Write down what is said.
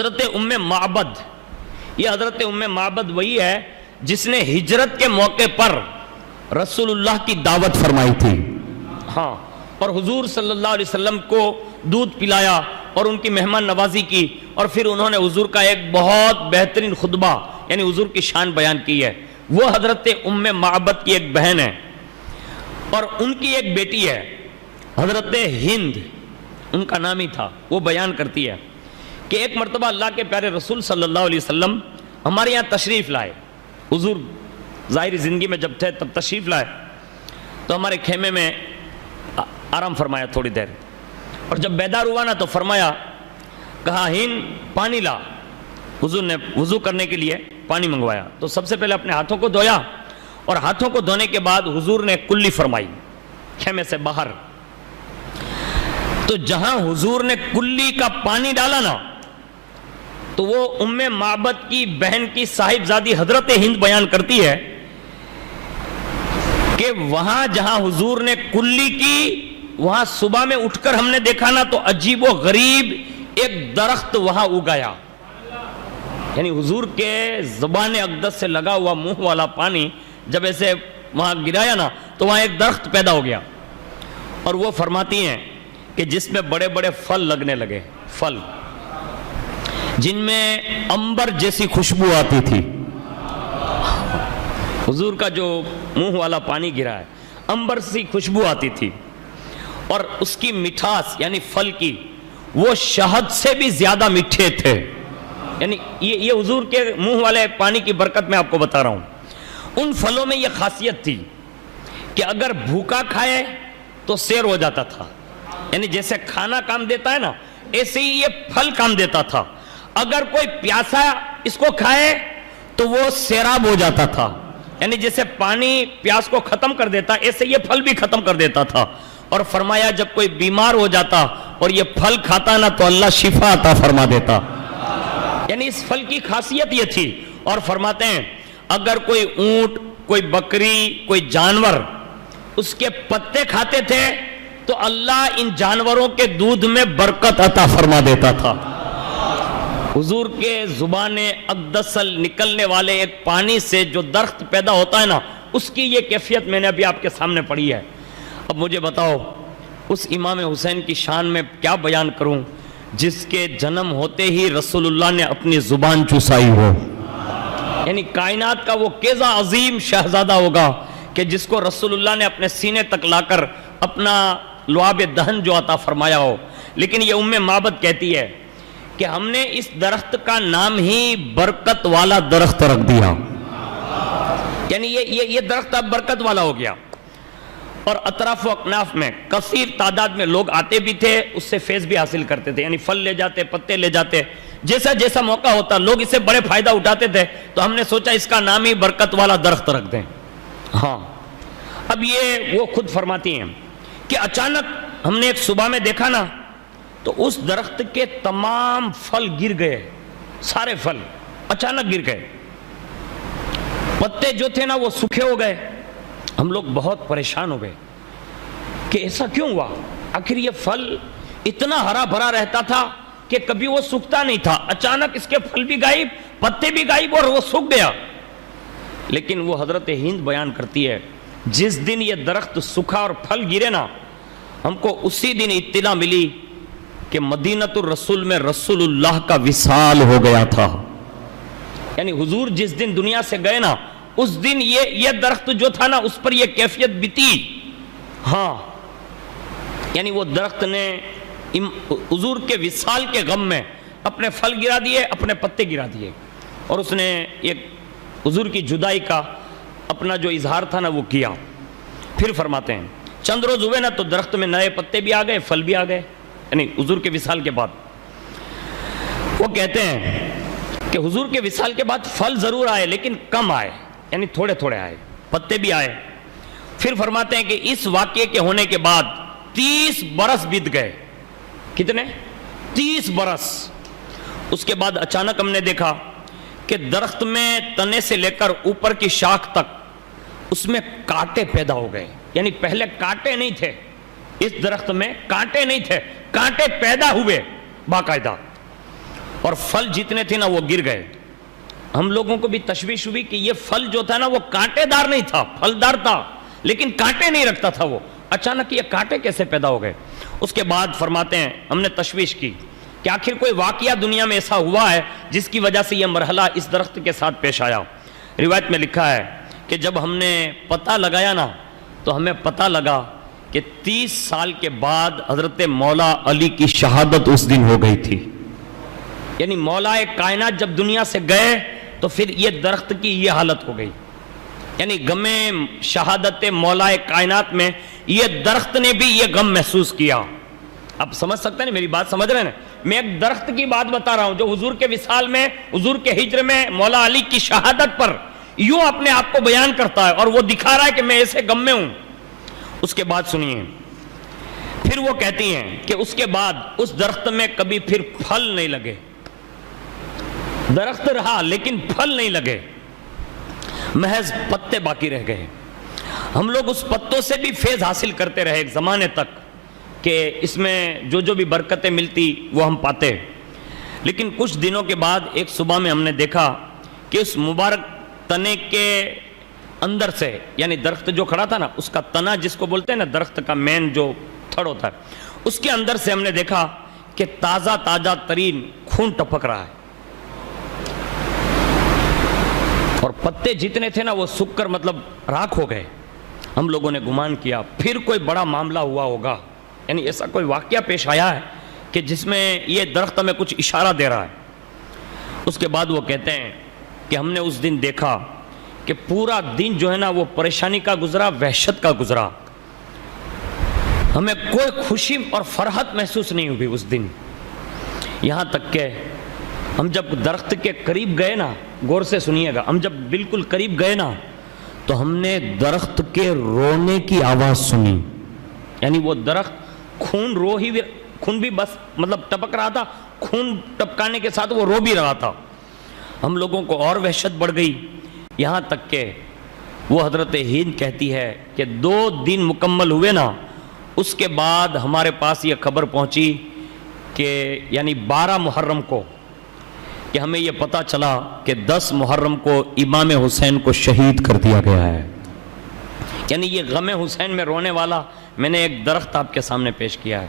حضرت ام معبد، یہ حضرت ام معبد وہی ہے جس نے ہجرت کے موقع پر رسول اللہ کی دعوت فرمائی تھی، ہاں، اور حضور صلی اللہ علیہ وسلم کو دودھ پلایا اور ان کی مہمان نوازی کی، اور پھر انہوں نے حضور کا ایک بہت بہترین خطبہ یعنی حضور کی شان بیان کی ہے۔ وہ حضرت ام معبد کی ایک بہن ہے، اور ان کی ایک بیٹی ہے حضرت ہند، ان کا نام ہی تھا۔ وہ بیان کرتی ہے کہ ایک مرتبہ اللہ کے پیارے رسول صلی اللہ علیہ وسلم ہمارے یہاں تشریف لائے، حضور ظاہری زندگی میں جب تھے تب تشریف لائے، تو ہمارے خیمے میں آرام فرمایا تھوڑی دیر، اور جب بیدار ہوا نا تو فرمایا، کہا ہند پانی لا۔ حضور نے وضو کرنے کے لیے پانی منگوایا، تو سب سے پہلے اپنے ہاتھوں کو دھویا، اور ہاتھوں کو دھونے کے بعد حضور نے کلی فرمائی خیمے سے باہر۔ تو جہاں حضور نے کلی کا پانی ڈالا نا، تو وہ ام معبد کی بہن کی صاحبزادی حضرت ہند بیان کرتی ہے کہ وہاں جہاں حضور نے کلی کی، وہاں صبح میں اٹھ کر ہم نے دیکھا نا تو عجیب و غریب ایک درخت وہاں اگایا، یعنی حضور کے زبان اقدس سے لگا ہوا منہ والا پانی جب ایسے وہاں گرایا نا تو وہاں ایک درخت پیدا ہو گیا، اور وہ فرماتی ہیں کہ جس میں بڑے بڑے پھل لگنے لگے، پھل جن میں عنبر جیسی خوشبو آتی تھی۔ حضور کا جو منہ والا پانی گرا ہے، عنبر سی خوشبو آتی تھی، اور اس کی مٹھاس یعنی پھل کی، وہ شہد سے بھی زیادہ میٹھے تھے۔ یعنی یہ حضور کے منہ والے پانی کی برکت میں آپ کو بتا رہا ہوں۔ ان پھلوں میں یہ خاصیت تھی کہ اگر بھوکا کھائے تو سیر ہو جاتا تھا، یعنی جیسے کھانا کام دیتا ہے نا، ایسے ہی یہ پھل کام دیتا تھا۔ اگر کوئی پیاسا اس کو کھائے تو وہ سیراب ہو جاتا تھا، یعنی جیسے پانی پیاس کو ختم کر دیتا، ایسے یہ پھل بھی ختم کر دیتا تھا۔ اور فرمایا جب کوئی بیمار ہو جاتا اور یہ پھل کھاتا نا تو اللہ شفا عطا فرما دیتا، یعنی اس پھل کی خاصیت یہ تھی۔ اور فرماتے ہیں اگر کوئی اونٹ، کوئی بکری، کوئی جانور اس کے پتے کھاتے تھے تو اللہ ان جانوروں کے دودھ میں برکت عطا فرما دیتا تھا۔ حضور کے زبان اقدس سے نکلنے والے ایک پانی سے جو درخت پیدا ہوتا ہے نا، اس کی یہ کیفیت میں نے ابھی آپ کے سامنے پڑھی ہے۔ اب مجھے بتاؤ اس امام حسین کی شان میں کیا بیان کروں جس کے جنم ہوتے ہی رسول اللہ نے اپنی زبان چوسائی ہو، یعنی کائنات کا وہ کیسا عظیم شہزادہ ہوگا کہ جس کو رسول اللہ نے اپنے سینے تک لا کر اپنا لعاب دہن جو عطا فرمایا ہو۔ لیکن یہ ام معبد کہتی ہے کہ ہم نے اس درخت کا نام ہی برکت والا درخت رکھ دیا، یعنی یہ درخت اب برکت والا ہو گیا، اور اطراف و اکناف میں کثیر تعداد میں لوگ آتے بھی تھے، اس سے فیض بھی حاصل کرتے تھے، یعنی پھل لے جاتے، پتے لے جاتے، جیسا جیسا موقع ہوتا لوگ اسے بڑے فائدہ اٹھاتے تھے، تو ہم نے سوچا اس کا نام ہی برکت والا درخت رکھ دیں۔ ہاں، اب یہ وہ خود فرماتی ہیں کہ اچانک ہم نے ایک صبح میں دیکھا نا تو اس درخت کے تمام پھل گر گئے، سارے پھل اچانک گر گئے، پتے جو تھے نا وہ سوکھے ہو گئے۔ ہم لوگ بہت پریشان ہو گئے کہ ایسا کیوں ہوا، آخر یہ پھل اتنا ہرا بھرا رہتا تھا کہ کبھی وہ سوکھتا نہیں تھا، اچانک اس کے پھل بھی غائب، پتے بھی غائب، اور وہ سوکھ گیا۔ لیکن وہ حضرت ہند بیان کرتی ہے جس دن یہ درخت سوکھا اور پھل گرے نا، ہم کو اسی دن اطلاع ملی کہ مدینۃ الرسول میں رسول اللہ کا وصال ہو گیا تھا، یعنی حضور جس دن دنیا سے گئے نا اس دن یہ درخت جو تھا نا اس پر یہ کیفیت بیتی۔ ہاں، یعنی وہ درخت نے حضور کے وصال کے غم میں اپنے پھل گرا دیے، اپنے پتے گرا دیے، اور اس نے ایک حضور کی جدائی کا اپنا جو اظہار تھا نا وہ کیا۔ پھر فرماتے ہیں چند روز ہوئے نا تو درخت میں نئے پتے بھی آ گئے، پھل بھی آ گئے، یعنی حضور کے وصال کے بعد۔ وہ کہتے ہیں کہ حضور کے وصال کے بعد پھل ضرور آئے لیکن کم آئے، یعنی تھوڑے تھوڑے آئے، پتے بھی آئے۔ پھر فرماتے ہیں کہ اس واقعے کے ہونے کے بعد 30 برس بیت گئے۔ کتنے؟ 30 برس۔ اس کے بعد اچانک ہم نے دیکھا کہ درخت میں تنے سے لے کر اوپر کی شاخ تک اس میں کانٹے پیدا ہو گئے، یعنی پہلے کانٹے نہیں تھے، اس درخت میں کانٹے نہیں تھے، کانٹے پیدا ہوئے باقاعدہ۔ اور پھل جتنے تھے نا وہ گر گئے. ہم لوگوں کو بھی تشویش ہوئی کہ یہ پھل جو تھا نا وہ کانٹے دار نہیں تھا, پھلدار تھا لیکن کانٹے نہیں رکھتا تھا. وہ اچانک یہ کانٹے کیسے پیدا ہو گئے؟ اس کے بعد فرماتے ہیں ہم نے تشویش کی کہ آخر کوئی واقعہ دنیا میں ایسا ہوا ہے جس کی وجہ سے یہ مرحلہ اس درخت کے ساتھ پیش آیا. روایت میں لکھا ہے کہ جب ہم نے پتہ لگایا نا تو ہمیں پتہ لگا کہ 30 سال کے بعد حضرت مولا علی کی شہادت اس دن ہو گئی تھی. یعنی مولا کائنات جب دنیا سے گئے تو پھر یہ درخت کی یہ حالت ہو گئی. یعنی غم شہادت مولا کائنات میں یہ درخت نے بھی یہ غم محسوس کیا. اب سمجھ سکتے ہیں میری بات سمجھ رہے ہیں نا؟ میں ایک درخت کی بات بتا رہا ہوں جو حضور کے وصال میں, حضور کے ہجر میں مولا علی کی شہادت پر یوں اپنے آپ کو بیان کرتا ہے اور وہ دکھا رہا ہے کہ میں ایسے غم میں ہوں. اس کے بعد سنیے, پھر وہ کہتی ہیں کہ اس کے بعد اس درخت میں کبھی پھر پھل نہیں لگے. درخت رہا لیکن پھل نہیں لگے, محض پتے باقی رہ گئے. ہم لوگ اس پتوں سے بھی فیض حاصل کرتے رہے ایک زمانے تک کہ اس میں جو بھی برکتیں ملتی وہ ہم پاتے. لیکن کچھ دنوں کے بعد ایک صبح میں ہم نے دیکھا کہ اس مبارک تنے کے اندر سے, یعنی درخت جو کھڑا تھا نا اس کا تنا جس کو بولتے ہیں نا درخت کا مین جو تھڑ ہوتا ہے, اس کے اندر سے ہم نے دیکھا کہ تازہ تازہ ترین خون ٹپک رہا ہے. اور پتے جتنے تھے نا وہ سوکھ کر مطلب راکھ ہو گئے. ہم لوگوں نے گمان کیا پھر کوئی بڑا معاملہ ہوا ہوگا, یعنی ایسا کوئی واقعہ پیش آیا ہے کہ جس میں یہ درخت ہمیں کچھ اشارہ دے رہا ہے. اس کے بعد وہ کہتے ہیں کہ ہم نے اس دن دیکھا کہ پورا دن جو ہے نا وہ پریشانی کا گزرا, وحشت کا گزرا. ہمیں کوئی خوشی اور فرحت محسوس نہیں ہوئی اس دن. یہاں تک کہ ہم جب درخت کے قریب گئے نا, غور سے سنیے گا, ہم جب بالکل قریب گئے نا تو ہم نے درخت کے رونے کی آواز سنی. یعنی وہ درخت خون بھی بس مطلب ٹپک رہا تھا, خون ٹپکانے کے ساتھ وہ رو بھی رہا تھا. ہم لوگوں کو اور وحشت بڑھ گئی. یہاں تک کہ وہ حضرت ہند کہتی ہے کہ 2 دن مکمل ہوئے نا, اس کے بعد ہمارے پاس یہ خبر پہنچی کہ یعنی 12 محرم کو کہ ہمیں یہ پتہ چلا کہ 10 محرم کو امام حسین کو شہید کر دیا گیا ہے. یعنی یہ غم حسین میں رونے والا میں نے ایک درخت آپ کے سامنے پیش کیا ہے.